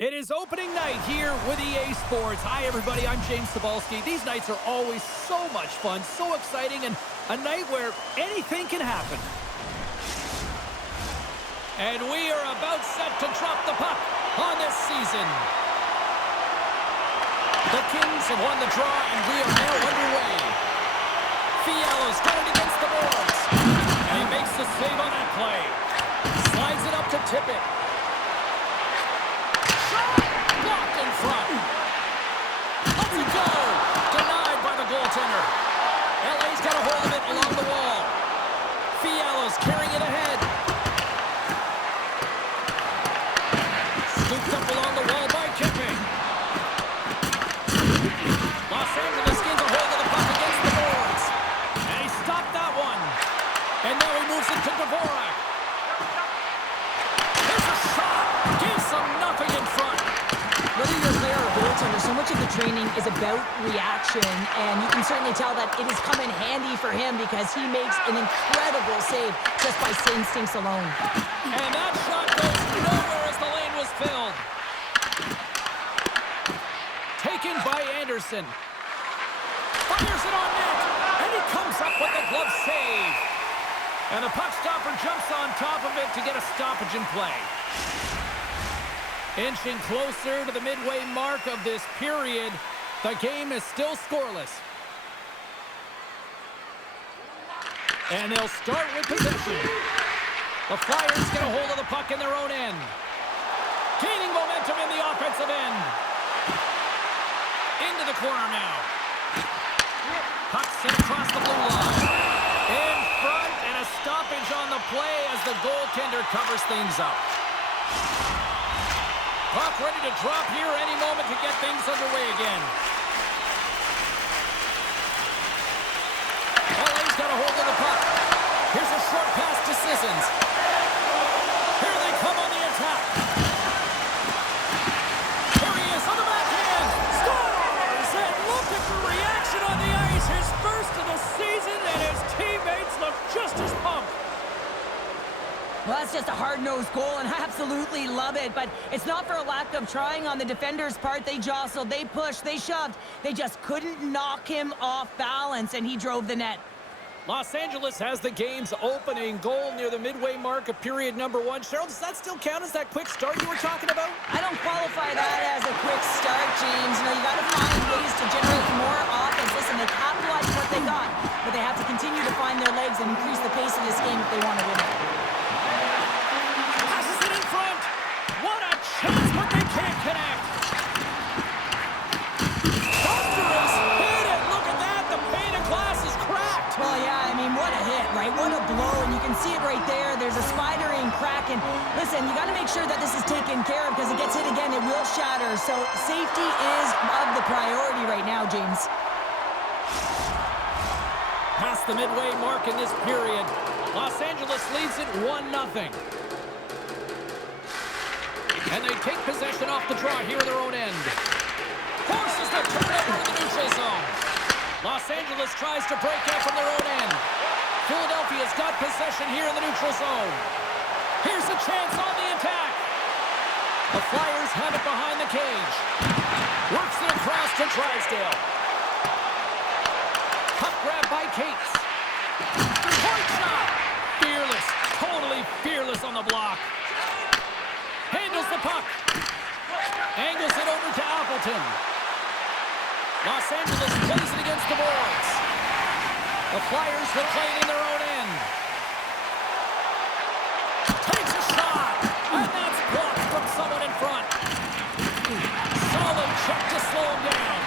It is opening night here with EA Sports. Hi, everybody. I'm James Cebulski. These nights are always so much fun, so exciting, and a night where anything can happen. And we are about set to drop the puck on this season. The Kings have won the draw, and we are now underway. Fiala's got it against the boards. And he makes the save on that play. Slides it up to tip it. Blocked in front. Lets it go. Denied by the goaltender. LA's got a hold of it along the wall. Fiala's carrying it ahead. Scooped up along the wall by Kipping. Los Angeles gets a hold of the puck against the boards. And he stopped that one. And now he moves it to Dvorak. There's a shot. Gives them nothing in front. Whether you're a player or a goaltender, so much of the training is about reaction, and you can certainly tell that it has come in handy for him because he makes an incredible save just by instincts alone. And that shot goes nowhere as the lane was filled. Taken by Anderson. Fires it on net, and he comes up with the glove save. And the puck stopper jumps on top of it to get a stoppage in play. Inching closer to the midway mark of this period, the game is still scoreless. And they'll start with possession. The Flyers get a hold of the puck in their own end. Gaining momentum in the offensive end. Into the corner now. Puck sent across the blue line. In front, and a stoppage on the play as the goaltender covers things up. Puck ready to drop here any moment to get things underway again. LA's got a hold of the puck. Here's a short pass to Sissons. Here they come on the attack. There he is on the backhand. Scores! And look at the reaction on the ice. His first of the season, and his teammates look just as pumped. Well, that's just a hard-nosed goal, and I absolutely love it. But it's not for a lack of trying on the defender's part. They jostled, they pushed, they shoved. They just couldn't knock him off balance, and he drove the net. Los Angeles has the game's opening goal near the midway mark of period number 1. Cheryl, does that still count as that quick start you were talking about? I don't qualify that as a quick start, James. You know, you got to find ways to generate more offense. Listen, they capitalized what they got, but they have to continue to find their legs and increase the pace of this game if they want to win it. What a chance, but they can't connect. Thunderous hit it. Look at that. The pane of glass is cracked. Well, yeah, I mean, what a hit, right? What a blow, and you can see it right there. There's a spidering crack, and listen, you got to make sure that this is taken care of because it gets hit again, it will shatter. So safety is of the priority right now, James. Past the midway mark in this period, Los Angeles leads it 1-0. And they take possession off the draw here in their own end. Forces the turnover in the neutral zone. Los Angeles tries to break out from their own end. Philadelphia's got possession here in the neutral zone. Here's a chance on the attack. The Flyers have it behind the cage. Works it across to Drysdale. Puck grab by Cates. Point shot. Fearless. Totally fearless on the block. Handles the puck. Angles it over to Appleton. Los Angeles plays it against the boards. The Flyers will play it in their own end. Takes a shot. And that's blocked from someone in front. Solid check to slow him down.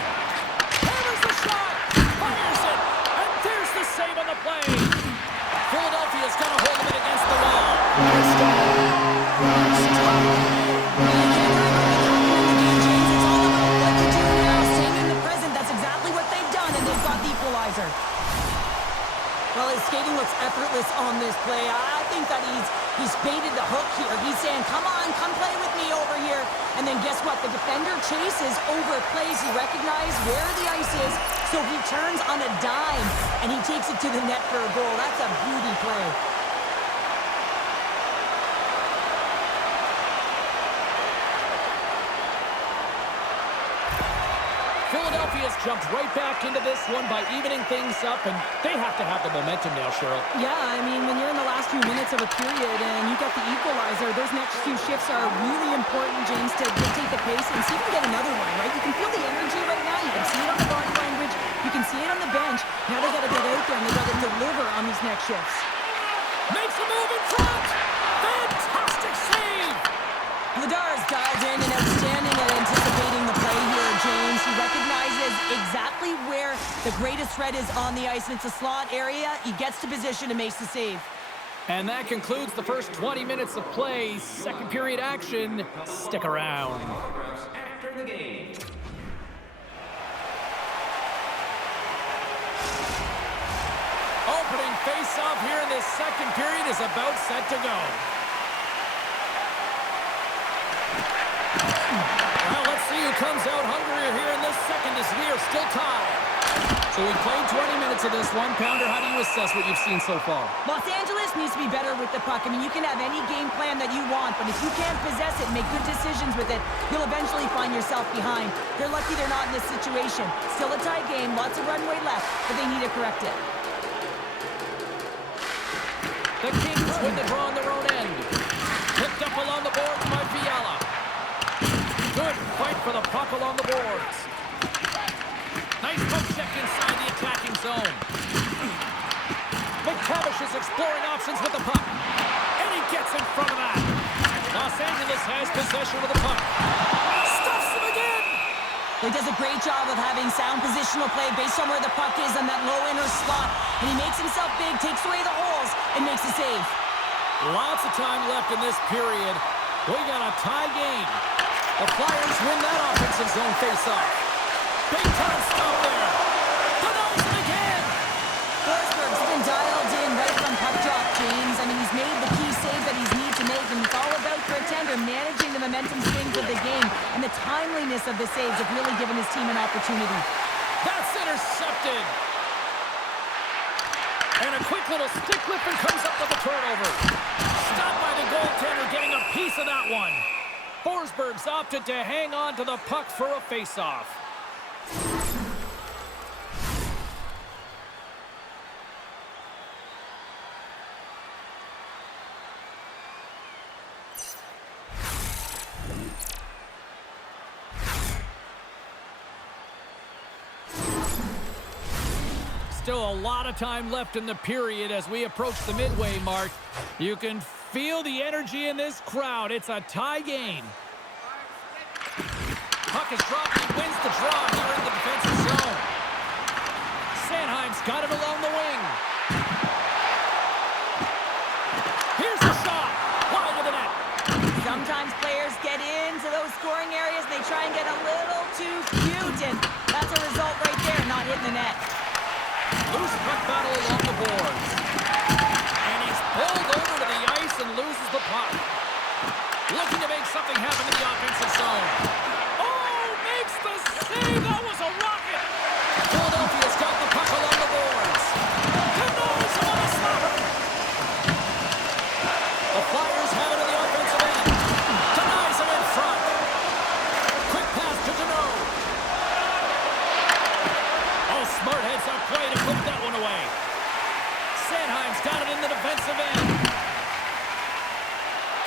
Hammers the shot. Fires it. And there's the save on the play. Philadelphia's got a hold of it against the wall. Well, his skating looks effortless on this play. I think that he's baited the hook here. He's saying, come on, come play with me over here. And then guess what? The defender chases, overplays. He recognizes where the ice is, so he turns on a dime, and he takes it to the net for a goal. That's a beauty play. jumped right back into this one by evening things up, and they have to have the momentum now, Cheryl. Yeah, I mean, when you're in the last few minutes of a period and you got the equalizer, those next few shifts are really important, James, to dictate the pace and see if you can get another one, right? You can feel the energy right now. You can see it on the body language. You can see it on the bench. Now they got to get out there and they got to deliver on these next shifts. Makes a move in front. Fantastic save. Ladar's dialed in and outstanding at anticipating the play here, James. He recognizes exactly where the greatest threat is on the ice, and it's a slot area. He gets to position and makes the save. And that concludes the first 20 minutes of play. Second period action. Stick around. After the game. Opening face-off here in this second period is about set to go. Well, let's see who comes out hungrier here in this second as we are still tied. So we played 20 minutes of this one. Pounder, how do you assess what you've seen so far? Los Angeles needs to be better with the puck. I mean, you can have any game plan that you want, but if you can't possess it and make good decisions with it, you'll eventually find yourself behind. They're lucky they're not in this situation. Still a tie game, lots of runway left, but they need to correct it. The Kings win the draw on their own end. Picked up along the boards by Fiala. Good fight for the puck along the boards. Nice poke check inside the attacking zone. McTavish is exploring options with the puck. And he gets in front of that. Los Angeles has possession of the puck. Stuffs him again. He does a great job of having sound positional play based on where the puck is on that low inner slot. And he makes himself big, takes away the holes, and makes a save. Lots of time left in this period. We got a tie game. The Flyers win that offensive zone faceoff. Big time stop there. Denies it again. Forsberg's been dialed in right from puck drop, James. I mean, he's made the key save that he's needs to make, and it's all about for a tender managing the momentum swings of the game. And the timeliness of the saves have really given his team an opportunity. That's intercepted. And a quick little stick lift and comes up with a turnover. Stopped by the goaltender, getting a piece of that one. Forsberg's opted to hang on to the puck for a faceoff. Still a lot of time left in the period as we approach the midway mark. You can feel the energy in this crowd. It's a tie game. Puck is dropped and wins the draw here in the defensive zone. Sanheim's got it along the wing. Here's a shot. Wide of the net. Sometimes players get into those scoring areas. They try and get a little too cute, and that's a result right there, not hitting the net. Loose puck battle along the boards. And he's pulled over to the ice and loses the puck. Looking to make something happen in the offensive zone. Oh, makes the save. That was a rocket. Philadelphia's got the puck along the boards. Canoes on the slapper. The Flyers have it in the offensive end. Denies him in front. Quick pass to Deneau. Oh, smart heads-up play to put that one away. Sanheim's got it in the defensive end.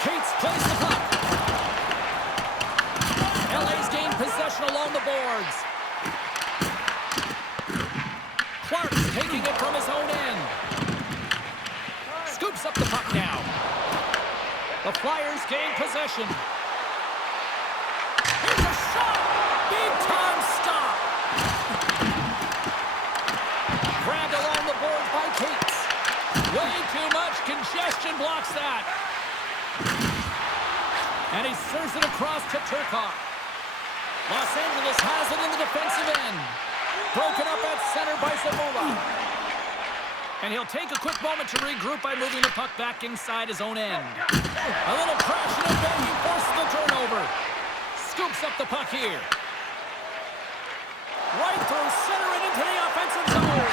Cates plays the puck. LA's gained possession along the boards. Clark's taking it from his own end. Scoops up the puck now. The Flyers gain possession. Here's a shot! Big time stop! Grabbed along the boards by Cates. Way too much congestion blocks that. And he serves it across to Turcotte. Los Angeles has it in the defensive end. Broken up at center by Zamula. And he'll take a quick moment to regroup by moving the puck back inside his own end. A little crashing and banging forces the turnover. Scoops up the puck here. Right through center and into the offensive zone.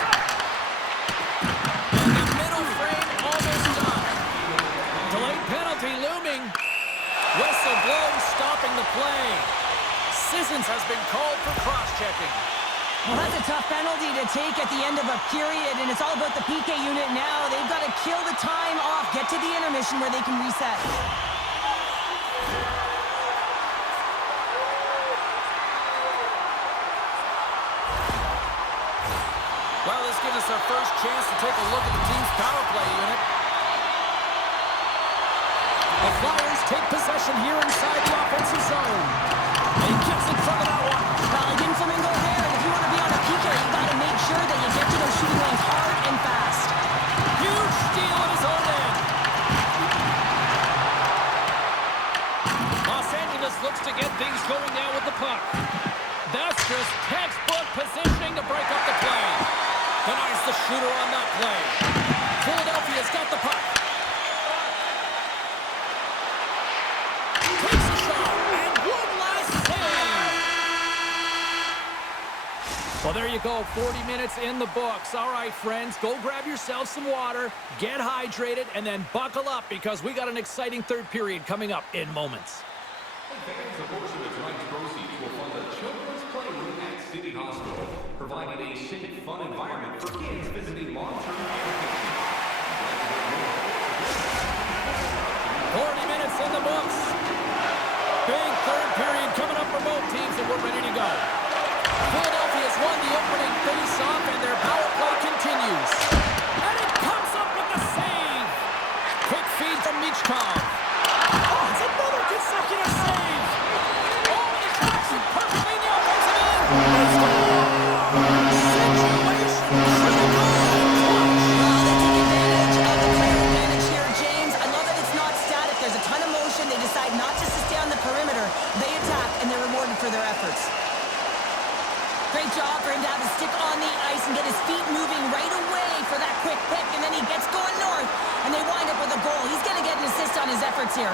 And the middle frame almost done. Delayed penalty looming. Whistle blown, stopping the play. Sissons has been called for cross-checking. Well, that's a tough penalty to take at the end of a period, and it's all about the PK unit now. They've got to kill the time off, get to the intermission where they can reset. Well, this gives us our first chance to take a look at the team's power play unit. The Flyers take possession here inside the offensive zone. And he gets in front of that one. Well, he didn't flamingo there, and if you want to be on a PK, you've got to make sure that you get to those shooting lanes hard and fast. Huge steal at his own end. Los Angeles looks to get things going now with the puck. That's just textbook positioning to break up the play. Denies the shooter on that play. Philadelphia's got the puck. Takes a shot, and one last save. Well, there you go. 40 minutes in the books. All right, friends, go grab yourself some water, get hydrated, and then buckle up because we got an exciting third period coming up in moments. Fans, a portion of tonight's proceeds will fund a children's playroom at City Hospital, providing a safe, fun environment for kids visiting long-term care patients. 40 minutes in the books. Big third period coming up for both teams, and we're ready to go. Philadelphia's won the opening face-off, and their power play continues. And it comes up with the save. Quick feed from Michkov. Oh, it's another consecutive save. Oh, and he tracks it perfectly in the offensive end. Let's go. Situation critical. Well, they took advantage of the player advantage here, James. I love that it's not static. There's a ton of motion. They decide not just to stay on the perimeter. They attack, and they're rewarded for their efforts. Great job for him to have his stick on the ice and get his feet moving right away for that quick pick, and then he gets going north, and they wind up with a goal. He's going to get an assist on his efforts here.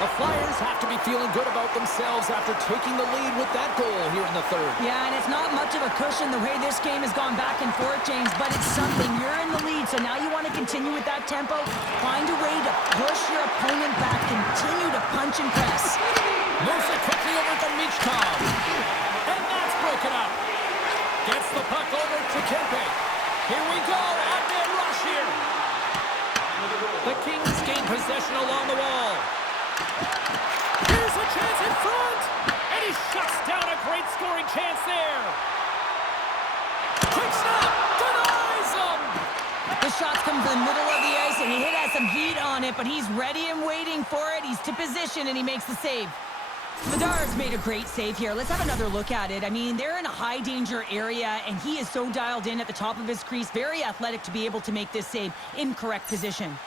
The Flyers have to be feeling good about themselves after taking the lead with that goal here in the third. Yeah, and it's not much of a cushion the way this game has gone back and forth, James, but it's something. You're in the lead, so now you want to continue with that tempo. Find a way to push your opponent back. Continue to punch and press. Moves it quickly over to Michkov. And that's broken up. Gets the puck over to Kempe. Here we go. A mid-rush here. The Kings gain possession along the wall. Here's a chance in front. And he shuts down a great scoring chance there. Quick snap. Denies him. The shots come from the middle of the ice, and he has some heat on it, but he's ready and waiting for it. He's to position, and he makes the save. Vidar's made a great save here. Let's have another look at it. I mean, they're in a high-danger area, and he is so dialed in at the top of his crease. Very athletic to be able to make this save in correct position.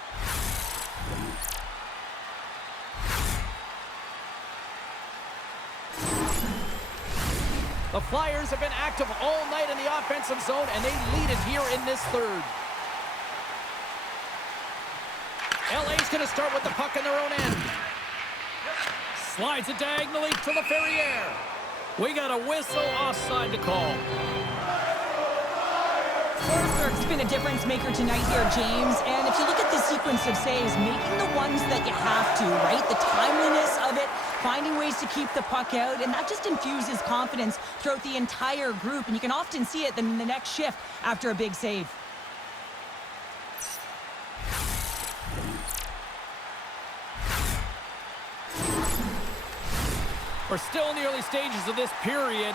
The Flyers have been active all night in the offensive zone, and they lead it here in this third. LA's going to start with the puck in their own end. Slides it diagonally to the Ferrier. We got a whistle offside to call. Forsberg's been a difference maker tonight here, James. And if you look at the sequence of saves, making the ones that you have to, right? The timeliness of it, finding ways to keep the puck out, and that just infuses confidence throughout the entire group. And you can often see it in the next shift after a big save. We're still in the early stages of this period.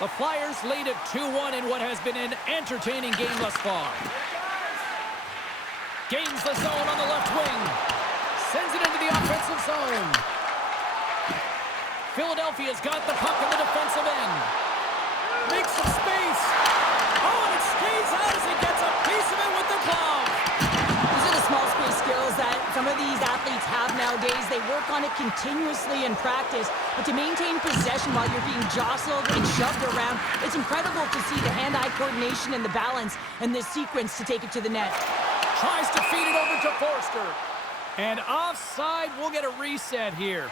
The Flyers lead at 2-1 in what has been an entertaining game thus far. Gains the zone on the left wing. Sends it into the offensive zone. Philadelphia's got the puck in the defensive end. Makes some space. Oh, and it skates out as he gets a piece of it with the glove. These are the small space skills that some of these athletes have nowadays. They work on it continuously in practice, but to maintain possession while you're being jostled and shoved around, it's incredible to see the hand-eye coordination and the balance in this sequence to take it to the net. Tries to feed it over to Forster. And offside, we'll get a reset here.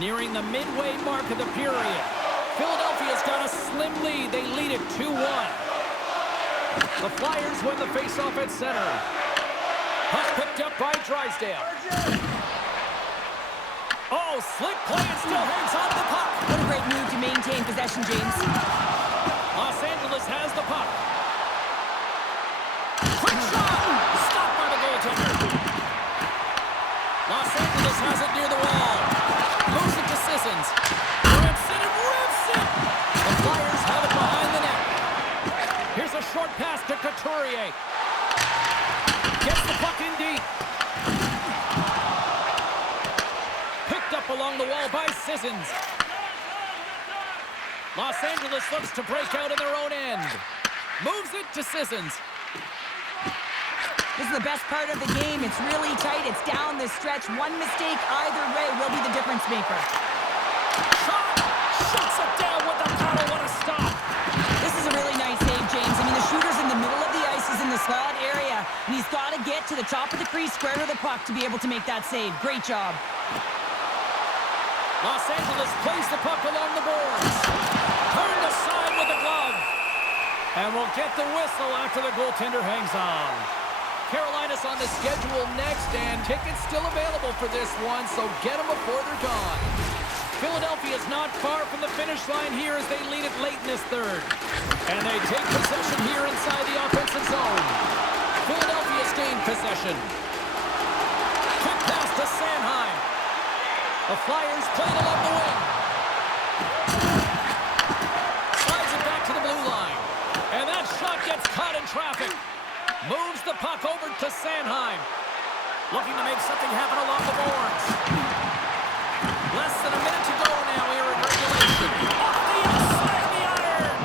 Nearing the midway mark of the period. Philadelphia's got a slim lead. They lead it 2-1. The Flyers win the faceoff at center. Puck picked up by Drysdale. Oh, slick play and still hangs on to the puck. What a great move to maintain possession, James. Los Angeles has the puck. Quick shot! Stopped by the goaltender. Los Angeles has it near the wall. Moves it to Sissons. Rips it and rips it! The Flyers have it behind the net. Here's a short pass to Couturier. Gets the puck in deep. Picked up along the wall by Sissons. Los Angeles looks to break out in their own end. Moves it to Sissons. This is the best part of the game. It's really tight. It's down this stretch. One mistake either way will be the difference maker. Shot! Shuts it down with the paddle. What a stop! This is a really nice save, James. I mean, the shooter's in the middle of the ice. He's in the slot area. And he's got to get to the top of the crease, square to the puck to be able to make that save. Great job. Los Angeles plays the puck along the boards. Turned aside with a glove. And we'll get the whistle after the goaltender hangs on. Carolina's on the schedule next, and tickets still available for this one, so get them before they're gone. Philadelphia's not far from the finish line here as they lead it late in this third. And they take possession here inside the offensive zone. Philadelphia's gained possession. Quick pass to Sanheim. The Flyers played along the wing. Slides it back to the blue line. And that shot gets caught in traffic. Moves the puck over to Sanheim. Looking to make something happen along the boards. Less than a minute to go now here in regulation. Off the outside of the iron.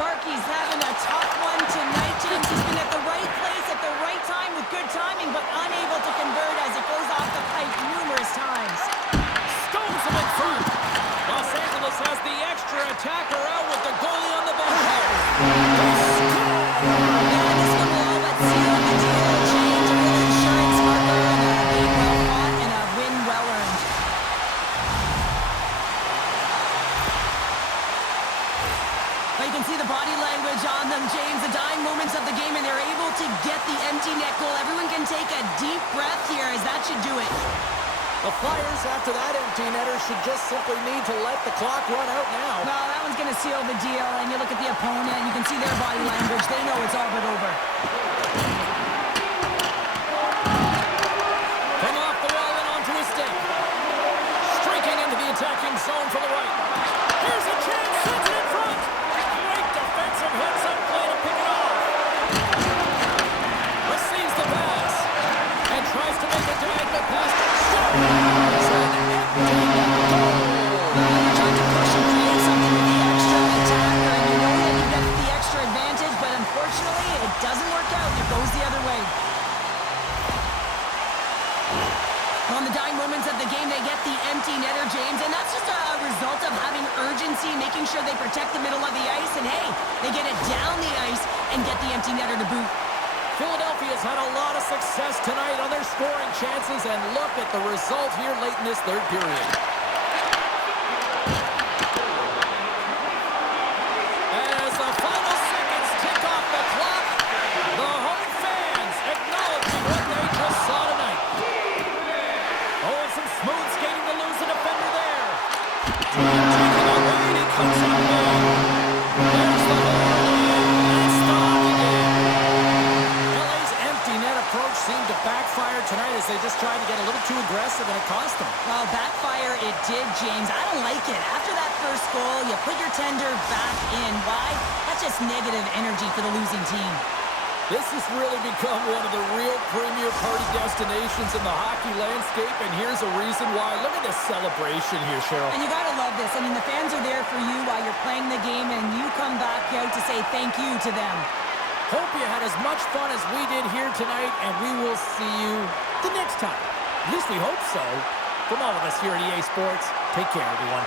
Barkey's having a tough one tonight, James. He's been at the right place at the right time with good timing, but unable to convert as it goes off the pipe numerous times. Stones him in front. Los Angeles has the extra attacker out with the goalie on the bench here. This one will all but seal the deal. Change with an insurance marker and a game well fought and a win well earned. But you can see the body language on them, James. The dying moments of the game, and they're able to get the empty net goal. Everyone can take a deep breath here, as that should do it. The Flyers, after that empty netter, should just simply need to let the clock run out now. Well, that one's going to seal the deal, and you look at the opponent, and you can see their body language. They know it's all but over. From off the wall and onto his stick. Streaking into the attacking zone for the right. Here's a chance, sends it in front. Great defensive heads-up play to pick it off. Receives the pass and tries to make a diagonal pass. You're trying to push and create something with the extra attacker, and you know that you get the extra advantage, but unfortunately, it doesn't work out. It goes the other way. On the dying moments of the game, they get the empty netter, James, and that's just a result of having urgency, making sure they protect the middle of the ice, and hey, they get it down the ice and get the empty netter to boot. Philadelphia's had a lot of success tonight on their scoring chances, and look at the result here late in this third period. As the final seconds tick off the clock, the home fans acknowledging what they just saw tonight. Oh, and some smooth skating to lose a defender there. Taking away, and he comes up there. There's the horn, and that's the hockey game. LA's empty net approach seemed to backfire tonight as they just tried to get a little too aggressive, and it cost them. Well, backfire it did, James. I don't like it. After that first goal, you put your tender back in. Why? That's just negative energy for the losing team. This has really become one of the real premier party destinations in the hockey landscape, and here's a reason why. Look at this celebration here, Cheryl. And you gotta love this. I mean, the fans are there for you while you're playing the game, and you come back out to say thank you to them. Hope you had as much fun as we did here tonight, and we will see you the next time. At least we hope so. From all of us here at EA Sports, take care, everyone.